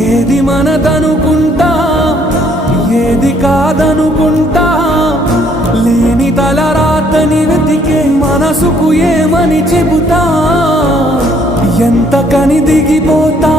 ఏది మనదనుకుంటా ఏది కాదనుకుంటా లేని తలరాతని వెతికే మనసుకు ఏమని చెబుతా ఎంత కని దిగిపోతా